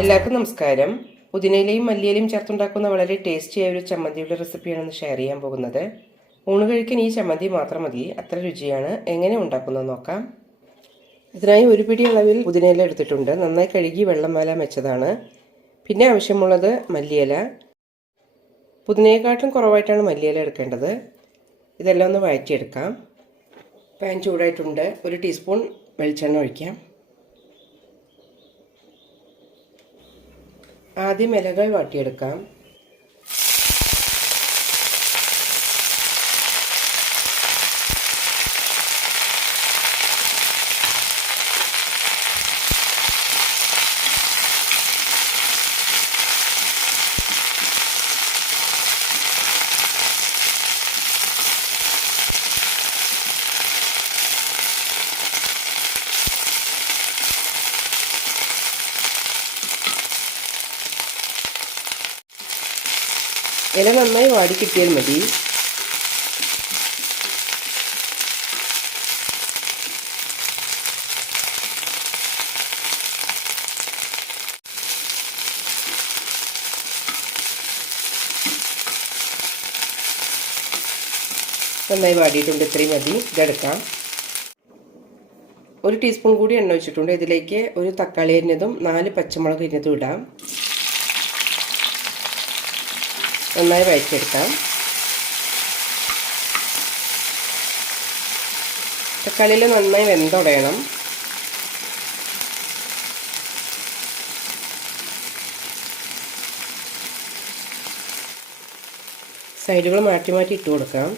എല്ലാവർക്കും നമസ്കാരം. പുതിനയിലയും മല്ലിയിലയും ചേർത്തുണ്ടാക്കുന്ന വളരെ ടേസ്റ്റിയായ ഒരു ചമ്മന്തിയുടെ റെസിപ്പിയാണ് ഇന്ന് ഷെയർ ചെയ്യാൻ പോകുന്നത്. ഊണ് കഴിക്കാൻ ഈ ചമ്മന്തി മാത്രം മതി. അത്ര രുചിയാണ്. എങ്ങനെ ഉണ്ടാക്കുന്നത് നോക്കാം. ഇതിനായി ഒരു പിടി അളവിൽ പുതിനയില എടുത്തിട്ടുണ്ട്. നന്നായി കഴുകി വെള്ളം വേല വെച്ചതാണ്. പിന്നെ ആവശ്യമുള്ളത് മല്ലിയില. പുതിനയെക്കാട്ടും കുറവായിട്ടാണ് മല്ലിയില എടുക്കേണ്ടത്. ഇതെല്ലാം ഒന്ന് വഴറ്റിയെടുക്കാം. പാൻ ചൂടായിട്ടുണ്ട്. ഒരു ടീസ്പൂൺ വെളിച്ചെണ്ണ ഒഴിക്കാം. ആദ്യം ഇലകൾ വാട്ടിയെടുക്കാം. ഇല നന്നായി വാടി കിട്ടിയാൽ മതി. നന്നായി വാടിയിട്ടുണ്ട് ഇത്രയും മതി. ഇതെടുക്കാം. ഒരു ടീസ്പൂൺ കൂടി എണ്ണ വെച്ചിട്ടുണ്ട് ഇതിലേക്ക് ഒരു തക്കാളി അരിഞ്ഞതും നാല് പച്ചമുളക് അരിഞ്ഞതും ഇടാം. നന്നായി വഴറ്റിയെടുക്കാം. തക്കാളിയിൽ നന്നായി വെന്തുടയണം. സൈഡുകൾ മാറ്റി മാറ്റി ഇട്ട് കൊടുക്കാം.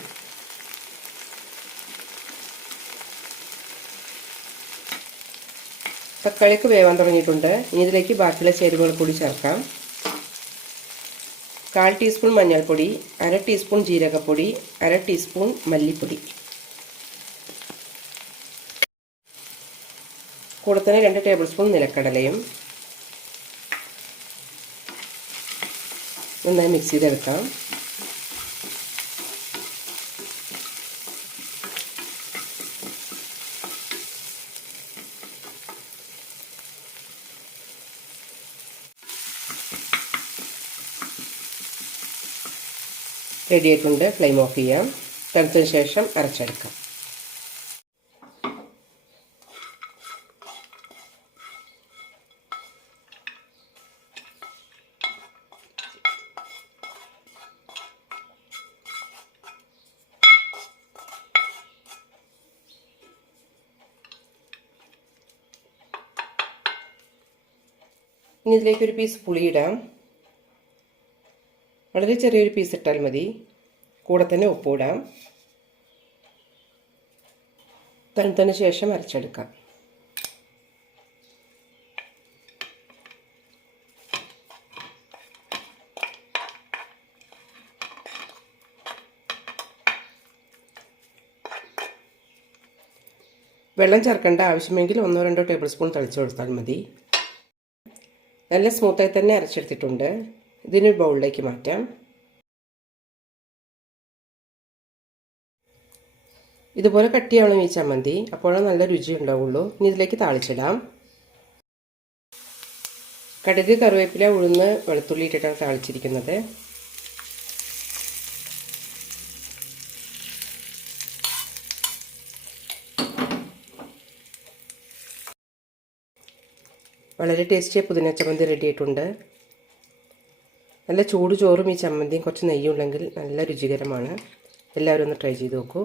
തക്കാളിക്ക് വേവാൻ തുടങ്ങിയിട്ടുണ്ട്. ഇനി ഇതിലേക്ക് ബാക്കിയുള്ള ചേരുവകൾ കൂടി ചേർക്കാം. കാൽ ടീസ്പൂൺ മഞ്ഞൾപ്പൊടി അര ടീസ്പൂൺ ജീരകപ്പൊടി അര ടീസ്പൂൺ മല്ലിപ്പൊടി. കൂടെ തന്നെ രണ്ട് ടേബിൾ സ്പൂൺ നിലക്കടലയും നന്നായി മിക്സ് ചെയ്തെടുക്കാം. റെഡി ആയിട്ടുണ്ട് ഫ്ലെയിം ഓഫ് ചെയ്യാം. തണുത്തതിന് ശേഷം അരച്ചെടുക്കാം. ഇനി ഇതിലേക്ക് ഒരു പീസ് പുളി ഇടാം വളരെ ചെറിയൊരു പീസ് ഇട്ടാൽ മതി. കൂടെ തന്നെ ഉപ്പിടാം തണുത്തതിന് ശേഷം അരച്ചെടുക്കാം. വെള്ളം ചേർക്കേണ്ട ആവശ്യമെങ്കിൽ ഒന്നോ രണ്ടോ ടേബിൾ സ്പൂൺ തളിച്ചു കൊടുത്താൽ മതി. നല്ല സ്മൂത്തായി തന്നെ അരച്ചെടുത്തിട്ടുണ്ട്. ഇതിന് ബൗളിലേക്ക് മാറ്റാം. ഇതുപോലെ കട്ടിയാവണം ഈ ചമ്മന്തി അപ്പോഴാണ് നല്ല രുചി ഉണ്ടാവുള്ളൂ. ഇനി ഇതിലേക്ക് താളിച്ചിടാം. കടുക് കറിവേപ്പില ഉഴുന്ന് വെളുത്തുള്ളി ഇട്ടിട്ടാണ് താളിച്ചിരിക്കുന്നത്. വളരെ ടേസ്റ്റിയായ പുതിന ചമ്മന്തി റെഡി ആയിട്ടുണ്ട്. നല്ല ചൂട് ചോറും ഈ ചമ്മന്തിയും കുറച്ച് നെയ്യും നല്ല രുചികരമാണ്. എല്ലാവരും ഒന്ന് ട്രൈ ചെയ്ത് നോക്കൂ.